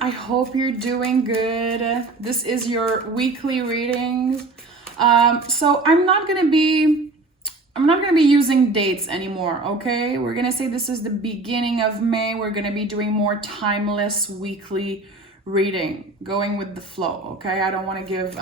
I hope you're doing good. This is your weekly reading. So I'm not gonna be using dates anymore, okay? We're gonna say this is the beginning of May. We're gonna be doing more timeless weekly reading, going with the flow, okay? I don't want to give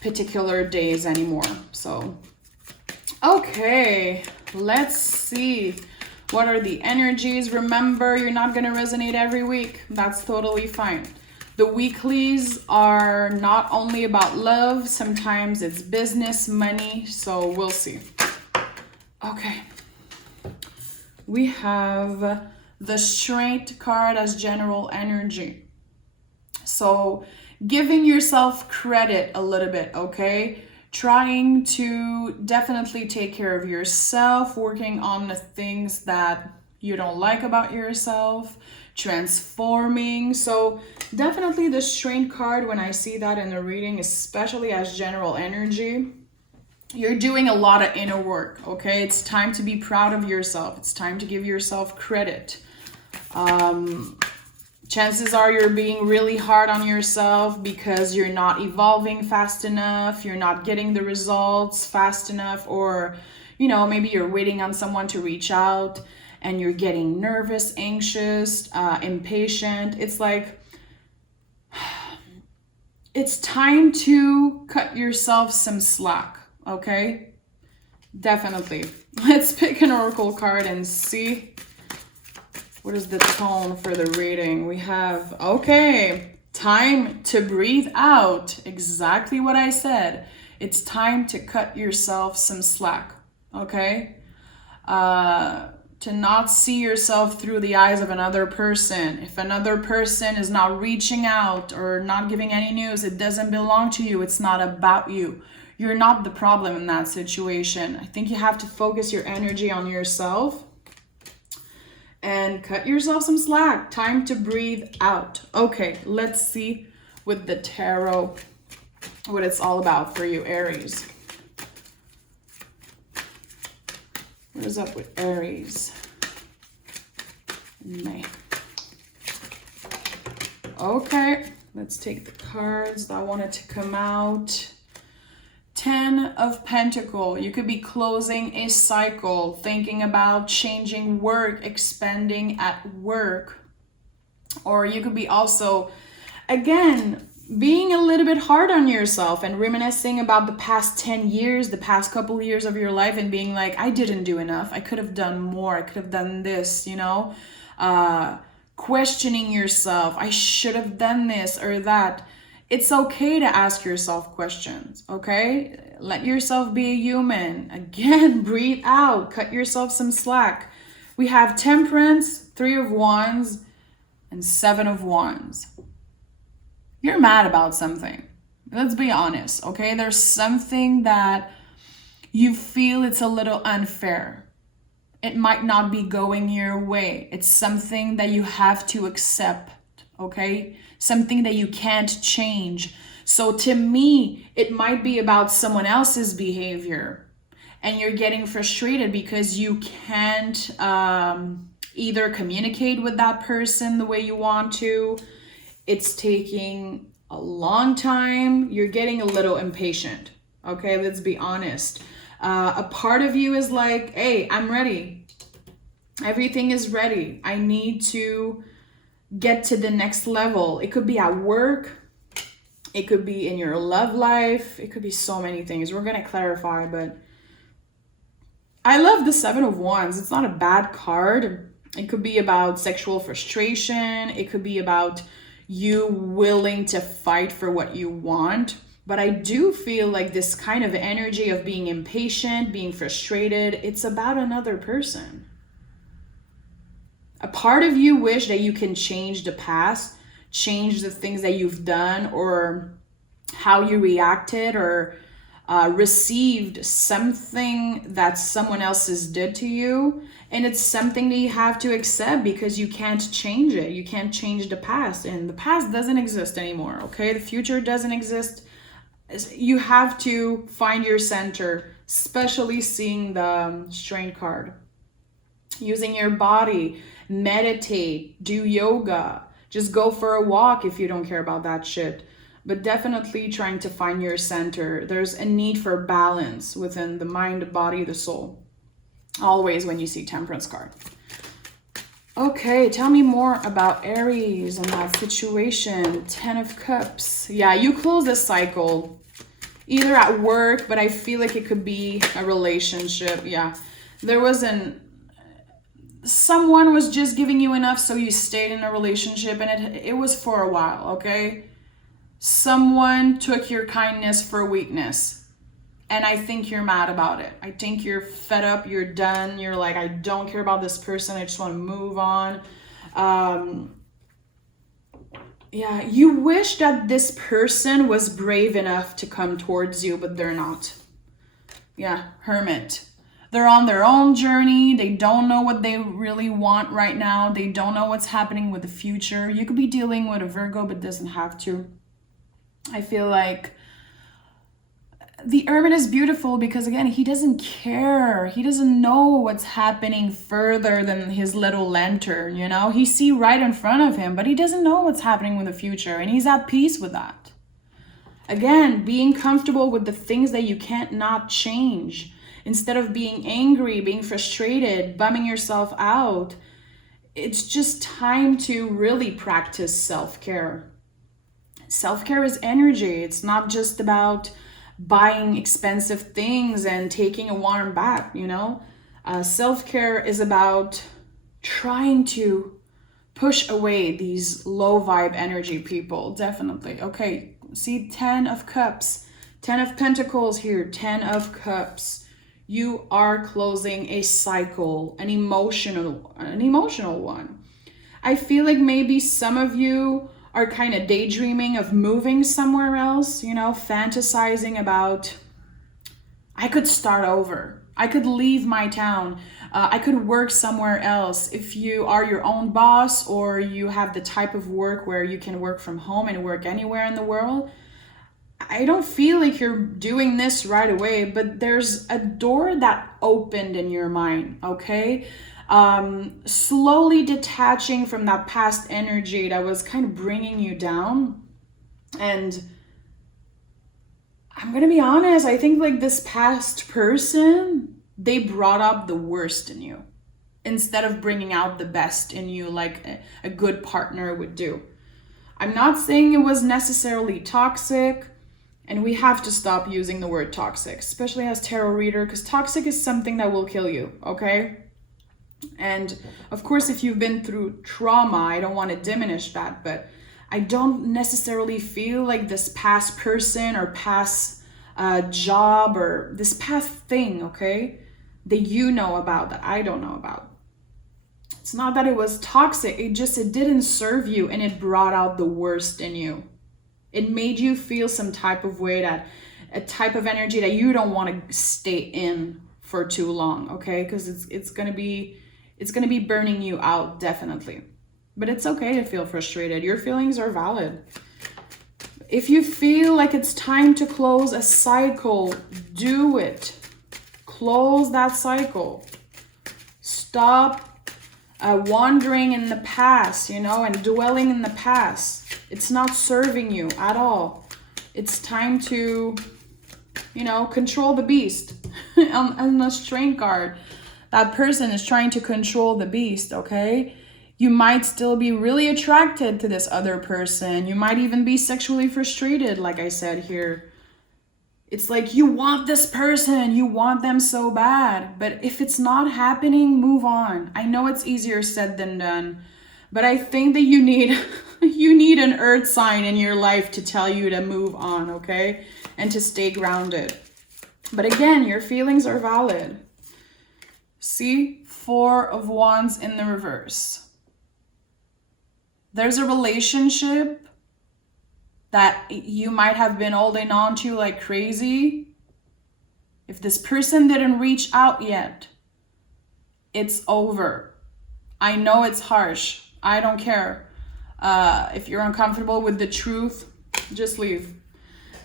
particular days anymore. So, okay, let's see. What are the energies? Remember, you're not going to resonate every week. That's totally fine. The weeklies are not only about love. Sometimes it's business, money. So we'll see. Okay. We have the Strength card as general energy. So giving yourself credit a little bit, okay? Trying to definitely take care of yourself, working on the things that you don't like about yourself, transforming. So definitely the Strength card, when I see that in the reading, especially as general energy, you're doing a lot of inner work, okay? It's time to be proud of yourself. It's time to give yourself credit. Chances are you're being really hard on yourself because you're not evolving fast enough, you're not getting the results fast enough, or, you know, maybe you're waiting on someone to reach out and you're getting nervous, anxious, impatient. It's like, it's time to cut yourself some slack, okay? Definitely. Let's pick an oracle card and see. What is the tone for the reading? We have, okay, time to breathe out. Exactly what I said. It's time to cut yourself some slack, okay? To not see yourself through the eyes of another person. If another person is not reaching out or not giving any news, it doesn't belong to you. It's not about you. You're not the problem in that situation. I think you have to focus your energy on yourself and cut yourself some slack. Time to breathe out. Okay, let's see with the tarot what it's all about for you, Aries. What is up with Aries in May? Okay, let's take the cards that wanted to come out. 10 of Pentacles. You could be closing a cycle, thinking about changing work, expanding at work. Or you could be also, again, being a little bit hard on yourself and reminiscing about the past 10 years, the past couple years of your life, and being like, I didn't do enough. I could have done more. I could have done this, you know? Questioning yourself. I should have done this or that. It's okay to ask yourself questions, okay? Let yourself be a human. Again, breathe out. Cut yourself some slack. We have Temperance, 3 of Wands, and 7 of Wands. You're mad about something. Let's be honest, okay? There's something that you feel it's a little unfair. It might not be going your way. It's something that you have to accept, okay? Something that you can't change. So to me, it might be about someone else's behavior and you're getting frustrated because you can't either communicate with that person the way you want to. It's taking a long time. You're getting a little impatient. Okay, let's be honest. A part of you is like, hey, I'm ready. Everything is ready. I need to get to the next level. It could be at work. It could be in your love life. It could be so many things. We're going to clarify, but I love the 7 of Wands. It's not a bad card. It could be about sexual frustration. It could be about you willing to fight for what you want. But I do feel like this kind of energy of being impatient, being frustrated, it's about another person. A part of you wish that you can change the past, change the things that you've done or how you reacted or received something that someone else has did to you. And it's something that you have to accept because you can't change it. You can't change the past, and the past doesn't exist anymore, okay? The future doesn't exist. You have to find your center, especially seeing the Strength card. Using your body, meditate, do yoga, Just go for a walk if you don't care about that shit. But definitely trying to find your center. There's a need for balance within the mind, the body, the soul. Always when you see Temperance card. Okay, tell me more about Aries and that situation. 10 of Cups. Yeah, you close this cycle. Either at work, but I feel like it could be a relationship. Yeah, there was someone was just giving you enough, so you stayed in a relationship, and it was for a while, okay? Someone took your kindness for weakness. And I think you're mad about it. I think you're fed up, you're done. You're like, I don't care about this person. I just want to move on. Yeah, you wish that this person was brave enough to come towards you, but they're not. Yeah, Hermit. They're on their own journey. They don't know what they really want right now. They don't know what's happening with the future. You could be dealing with a Virgo, but doesn't have to. I feel like the Hermit is beautiful because, again, he doesn't care. He doesn't know what's happening further than his little lantern, you know? He sees right in front of him, but he doesn't know what's happening with the future, and he's at peace with that. Again, being comfortable with the things that you can't not change. Instead of being angry, being frustrated, bumming yourself out, it's just time to really practice self-care. Self-care is energy. It's not just about buying expensive things and taking a warm bath, you know? Self-care is about trying to push away these low vibe energy people, definitely. Okay, see 10 of Cups, 10 of Pentacles here, 10 of Cups. You are closing a cycle, an emotional one. I feel like maybe some of you are kind of daydreaming of moving somewhere else, you know, fantasizing about, I could start over. I could leave my town. I could work somewhere else. If you are your own boss or you have the type of work where you can work from home and work anywhere in the world, I don't feel like you're doing this right away, but there's a door that opened in your mind, okay? Slowly detaching from that past energy that was kind of bringing you down. And I'm gonna be honest, I think like this past person, they brought up the worst in you instead of bringing out the best in you like a good partner would do. I'm not saying it was necessarily toxic, and we have to stop using the word toxic, especially as tarot reader, because toxic is something that will kill you, okay? And of course, if you've been through trauma, I don't want to diminish that, but I don't necessarily feel like this past person or past job or this past thing, okay, that you know about, that I don't know about. It's not that it was toxic, it didn't serve you, and it brought out the worst in you. It made you feel some type of way, that a type of energy that you don't want to stay in for too long, okay? Because it's gonna be burning you out, definitely. But it's okay to feel frustrated. Your feelings are valid. If you feel like it's time to close a cycle, do it. Close that cycle. Stop wandering in the past, you know, and dwelling in the past. It's not serving you at all. It's time to, you know, control the beast. On the Strength card, that person is trying to control the beast, okay? You might still be really attracted to this other person. You might even be sexually frustrated, like I said here. It's like you want this person, you want them so bad. But if it's not happening, move on. I know it's easier said than done, but I think that you need an earth sign in your life to tell you to move on, okay? And to stay grounded. But again, your feelings are valid. See, 4 of Wands in the reverse. There's a relationship that you might have been holding on to like crazy. If this person didn't reach out yet, it's over. I know it's harsh. I don't care. If you're uncomfortable with the truth, just leave.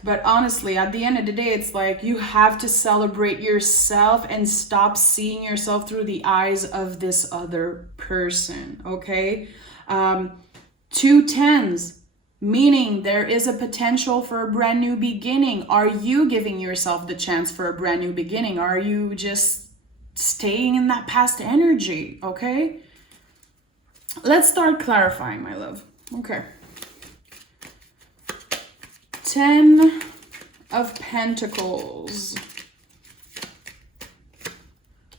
But honestly, at the end of the day, it's like you have to celebrate yourself and stop seeing yourself through the eyes of this other person, okay? 2 tens, meaning there is a potential for a brand new beginning. Are you giving yourself the chance for a brand new beginning? Are you just staying in that past energy? Okay. Let's start clarifying, my love. Okay. 10 of Pentacles.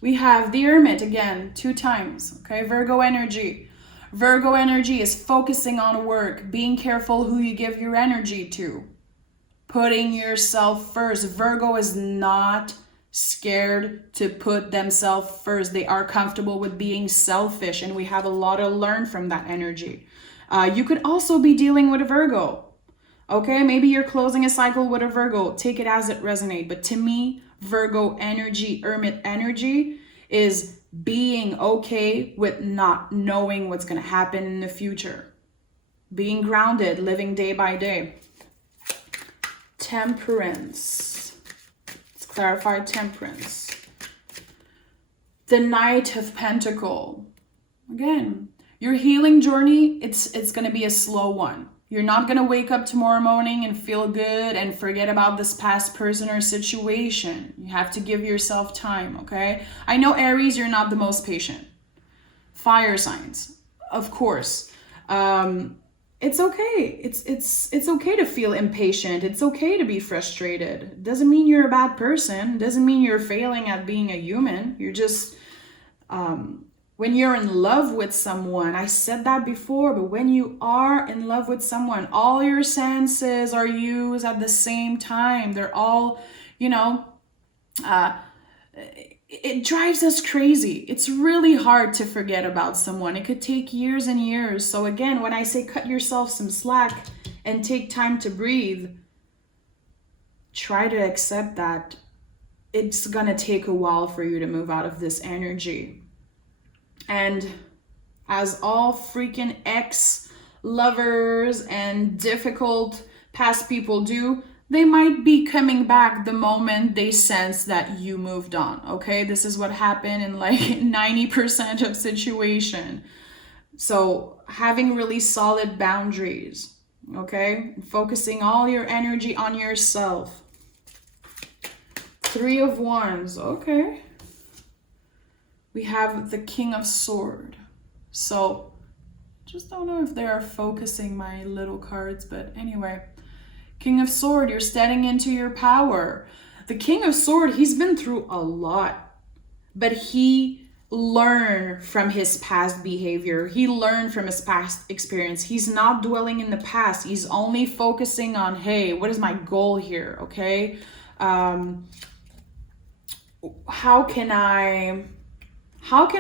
We have the Hermit again, 2 times. Okay, Virgo energy. Virgo energy is focusing on work, being careful who you give your energy to, putting yourself first. Virgo is not scared to put themselves first. They are comfortable with being selfish, and we have a lot to learn from that energy. You could also be dealing with a Virgo. Okay, maybe you're closing a cycle with a Virgo. Take it as it resonates. But to me, Virgo energy, Hermit energy is being okay with not knowing what's going to happen in the future. Being grounded, living day by day. Temperance. Let's clarify Temperance. The Knight of Pentacles. Again, your healing journey, it's going to be a slow one. You're not going to wake up tomorrow morning and feel good and forget about this past person or situation. You have to give yourself time, okay? I know, Aries, you're not the most patient. Fire signs, of course. It's okay. It's okay to feel impatient. It's okay to be frustrated. Doesn't mean you're a bad person. Doesn't mean you're failing at being a human. You're just... when you're in love with someone, I said that before, but when you are in love with someone, all your senses are used at the same time. They're all, it drives us crazy. It's really hard to forget about someone. It could take years and years. So again, when I say cut yourself some slack and take time to breathe, try to accept that it's gonna take a while for you to move out of this energy. And as all freaking ex-lovers and difficult past people do, they might be coming back the moment they sense that you moved on, okay? This is what happened in like 90% of situation. So having really solid boundaries, okay? Focusing all your energy on yourself. 3 of Wands, okay. We have the King of Swords. So, just don't know if they are focusing my little cards, but anyway. King of Swords, you're stepping into your power. The King of Swords, he's been through a lot, but he learned from his past behavior. He learned from his past experience. He's not dwelling in the past. He's only focusing on, hey, what is my goal here, okay? How can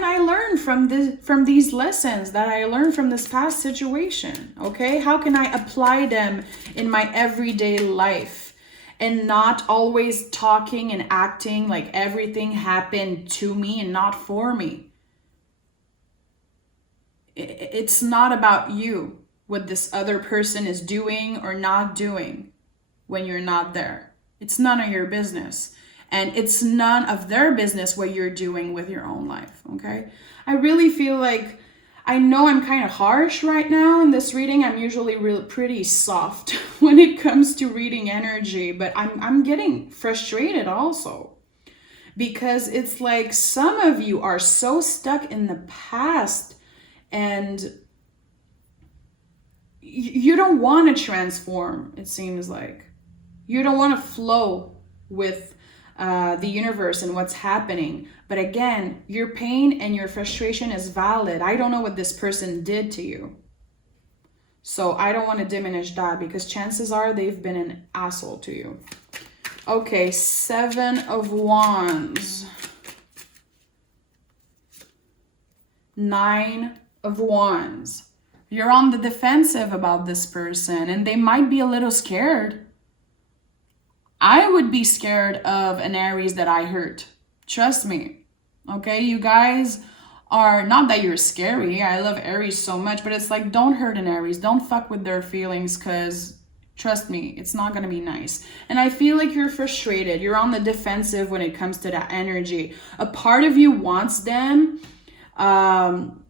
I learn from these lessons that I learned from this past situation? Okay, how can I apply them in my everyday life and not always talking and acting like everything happened to me and not for me? It's not about you, what this other person is doing or not doing when you're not there. It's none of your business. And it's none of their business what you're doing with your own life, okay? I really feel like, I know I'm kind of harsh right now in this reading. I'm usually pretty soft when it comes to reading energy, but I'm getting frustrated also. Because it's like some of you are so stuck in the past and you don't want to transform, it seems like. You don't want to flow with the universe and what's happening. But again, your pain and your frustration is valid. I don't know what this person did to you. So I don't want to diminish that because chances are they've been an asshole to you. Okay, 7 of Wands. 9 of Wands. You're on the defensive about this person and they might be a little scared. I would be scared of an Aries that I hurt. Trust me. Okay, you guys are, not that you're scary. I love Aries so much, but it's like, don't hurt an Aries. Don't fuck with their feelings because, trust me, it's not going to be nice. And I feel like you're frustrated. You're on the defensive when it comes to that energy. A part of you wants them. And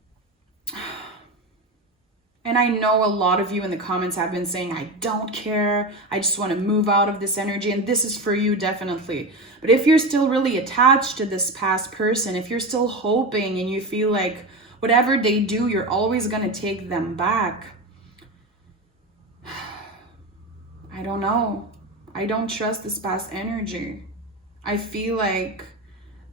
And I know a lot of you in the comments have been saying, I don't care. I just want to move out of this energy. And this is for you, definitely. But if you're still really attached to this past person, if you're still hoping and you feel like whatever they do, you're always going to take them back. I don't know. I don't trust this past energy. I feel like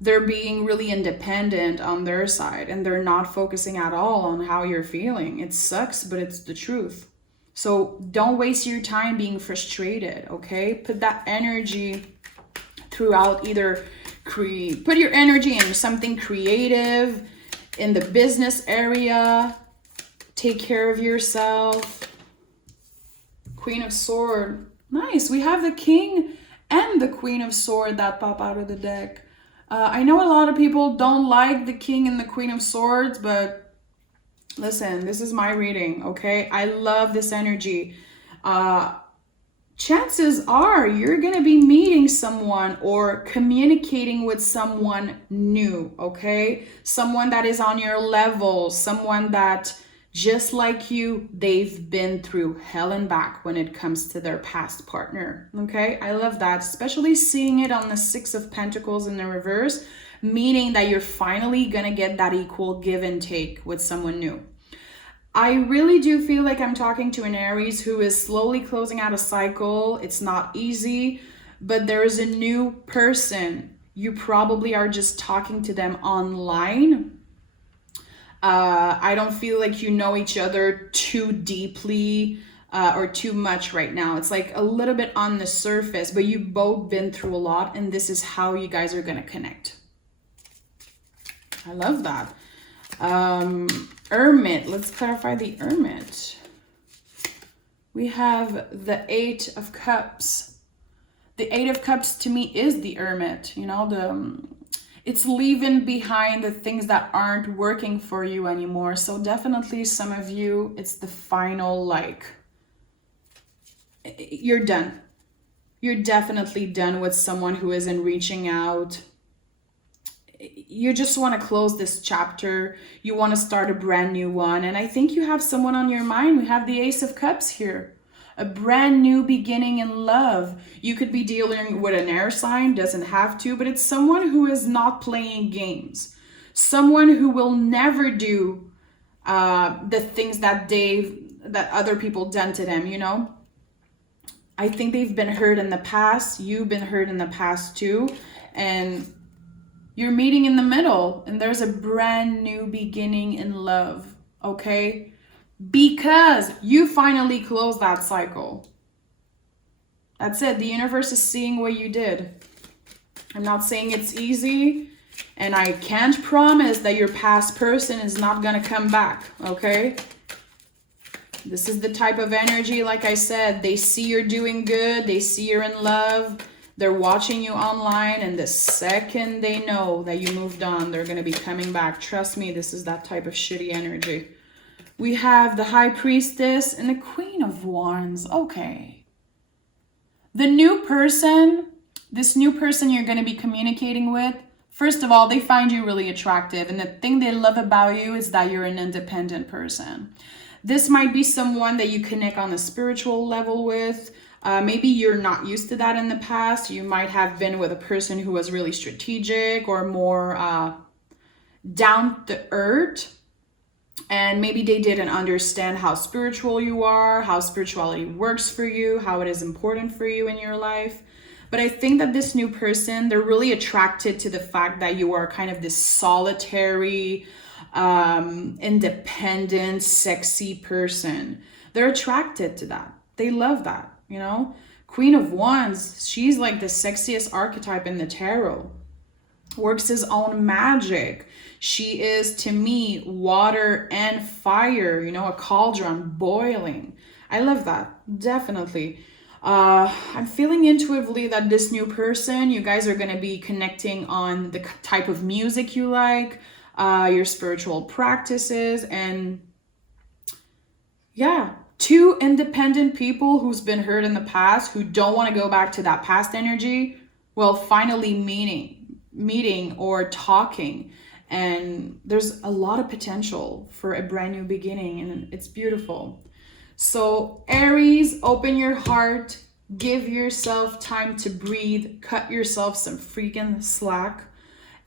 they're being really independent on their side and they're not focusing at all on how you're feeling. It sucks, but it's the truth. So don't waste your time being frustrated, okay? Put that energy throughout, either put your energy in something creative, in the business area, take care of yourself. Queen of Sword. Nice. We have the King and the Queen of Sword that pop out of the deck. I know a lot of people don't like the King and the Queen of Swords, but listen, this is my reading, okay? I love this energy. Chances are you're going to be meeting someone or communicating with someone new, okay? Someone that is on your level, someone that, just like you, they've been through hell and back when it comes to their past partner, okay? I love that, especially seeing it on the Six of Pentacles in the reverse, meaning that you're finally gonna get that equal give and take with someone new. I really do feel like I'm talking to an Aries who is slowly closing out a cycle. It's not easy, but there is a new person. You probably are just talking to them online. I don't feel like you know each other too deeply or too much right now. It's like a little bit on the surface, but you've both been through a lot, and this is how you guys are going to connect. I love that. Hermit. Let's clarify the Hermit. We have the Eight of Cups. The Eight of Cups to me is the Hermit. You know, it's leaving behind the things that aren't working for you anymore. So definitely some of you, it's the final, like, you're done. You're definitely done with someone who isn't reaching out. You just want to close this chapter. You want to start a brand new one. And I think you have someone on your mind. We have the Ace of Cups here. A brand new beginning in love. You could be dealing with an air sign, doesn't have to, but it's someone who is not playing games. Someone who will never do the things that other people done to them, you know? I think they've been hurt in the past. You've been hurt in the past too. And you're meeting in the middle, and there's a brand new beginning in love, okay? Because you finally closed that cycle. That's it. The universe is seeing what you did. I'm not saying it's easy, and I can't promise that your past person is not going to come back, okay? This is the type of energy, like I said, they see you're doing good, they see you're in love, they're watching you online, and the second they know that you moved on, they're going to be coming back. Trust me, this is that type of shitty energy. We have the High Priestess and the Queen of Wands. Okay. The new person, this new person you're going to be communicating with, first of all, they find you really attractive. And the thing they love about you is that you're an independent person. This might be someone that you connect on a spiritual level with. Maybe you're not used to that in the past. You might have been with a person who was really strategic or more down to earth. And maybe they didn't understand how spiritual you are, how spirituality works for you, how it is important for you in your life. But I think that this new person, they're really attracted to the fact that you are kind of this solitary, independent, sexy person. They're attracted to that. They love that, you know? Queen of Wands, she's like the sexiest archetype in the tarot. Works his own magic. She is, to me, water and fire, you know, a cauldron boiling. I love that, definitely. I'm feeling intuitively that this new person, you guys are going to be connecting on the type of music you like, your spiritual practices, and yeah, two independent people who's been hurt in the past, who don't want to go back to that past energy, well, finally meeting or talking. and there's a lot of potential for a brand new beginning, and it's beautiful. So Aries, open your heart, give yourself time to breathe, cut yourself some freaking slack,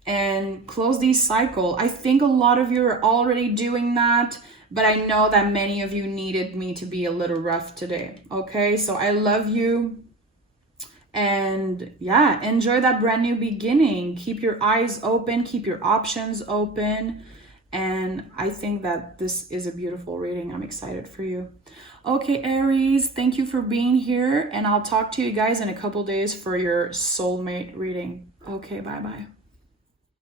and close the cycle. I think a lot of you are already doing that, but I know that many of you needed me to be a little rough today. Okay, so I love you. And yeah, enjoy that brand new beginning. Keep your eyes open, keep your options open. And I think that this is a beautiful reading. I'm excited for you. Okay, Aries, thank you for being here. And I'll talk to you guys in a couple days for your soulmate reading. Okay, bye-bye.